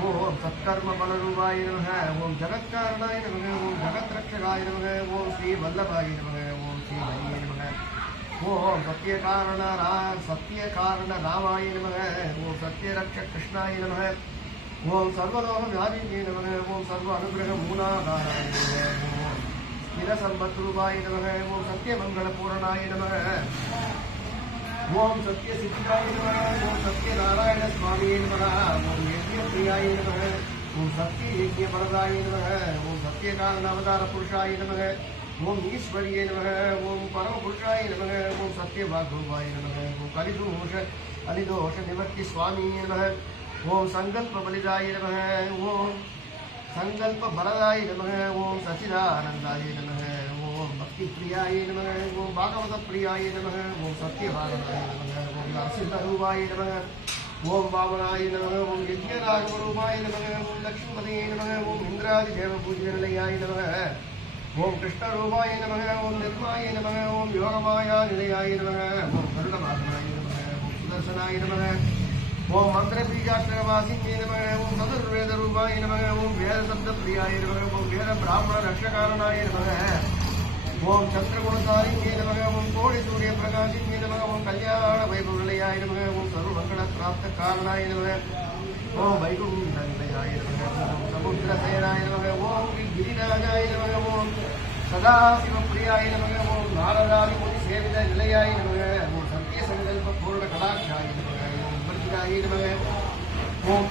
ஓம் சத்கர்ம பலரூபாய நமக ஓம் ஜகத்காரணாய நமக ஓம் ஜகத்ரட்சகாய நமக ஓம் ஸ்ரீ வல்லபாய நமக ஓம் ஸ்ரீ ஹரியே நமக ஓம் சத்யகாரண ராமாய நமக ஓம் சத்யரட்ச கிருஷ்ணாய நமக ஓம் சர்வலோக வியாபியே நமக ஓம் சர்வ அனுகிரக மூலாதாராய நமக ஓம் ஸ்திரசம்பத்ரூபாய நமக ஓம் சத்யமங்கள பூரணாய நமக ஓம் சத்ய சித்தாய நமக ஓம் சத்ய நாராயண சுவாமியே நமக ஓம் யஜ்ய பிரியாய நமக ஓம் சத்ய யஜ்ய பரதாய நமக ஓம் சத்ய காரண அவதார புருஷாய நமக ஓம் ஈஸ்வரியே நமக ஓம் பரம புருஷாய நமக ஓம் சத்ய பாகுபாய நமக ஓம் கலிதோஷ நிவர்த்தி சுவாமியே நமக ஓம் சங்கல்ப பலிதாய நமக ஓம் சங்கல்ப பரதாய நமக ஓம் சச்சிதானந்தாய நமக ஓம் பக்தி பிரியாய நமக ஓம் பாகவத பிரியாய நமக ஓம் சத்யபாலனாய நமக ஓம் நரசிம்மரூபாய நமக ஓம் வாமனாய நமக ஓம் யஜ்யராகவரூபாய நமக ஓம் லக்ஷ்மதியே நமக ஓம் இந்திராதி தேவ பூஜ்ய நிலையாய நமக ஓம் கிருஷ்ணரூபாய நமக ஓம் நிர்மாய நமக ஓம் யோகமாயா நிலையாய நமக ஓம் கருணமாத்மனாய நமக ஓம் சுதர்சனாய நமக ஓம் மந்திர பீஜாட்சரவாசியே நமக ஓம் சதுர்வேத ரூபாய நமக ஓம் வேத சப்த பிரியாய நமக ஓம் வேத பிராமண ரக்ஷகாரணாய நமக ஓம் சந்திரகுணசாரியே நமக ஓம் கோடி சூரிய பிரகாசியே நமக ஓம் கல்யாண வைபவ நிலையாய நமக ஓம் சர்வமங்கள பிராப்த காரணாய நமக ஓம் வைகுண்ட நிலையாய நமக ஓம் சமுத்திரசேனாய நமக ஓம் கிரிராஜாய நமக ஓம் சதாசிவப்பிரியாய நமக ஓம் நாரதாதி முனி சேவித நிலையாய நமக ஓம் சத்ய சங்கல்ப பூர்ண கடாட்சாய நமக ஓம் நமக ஓம்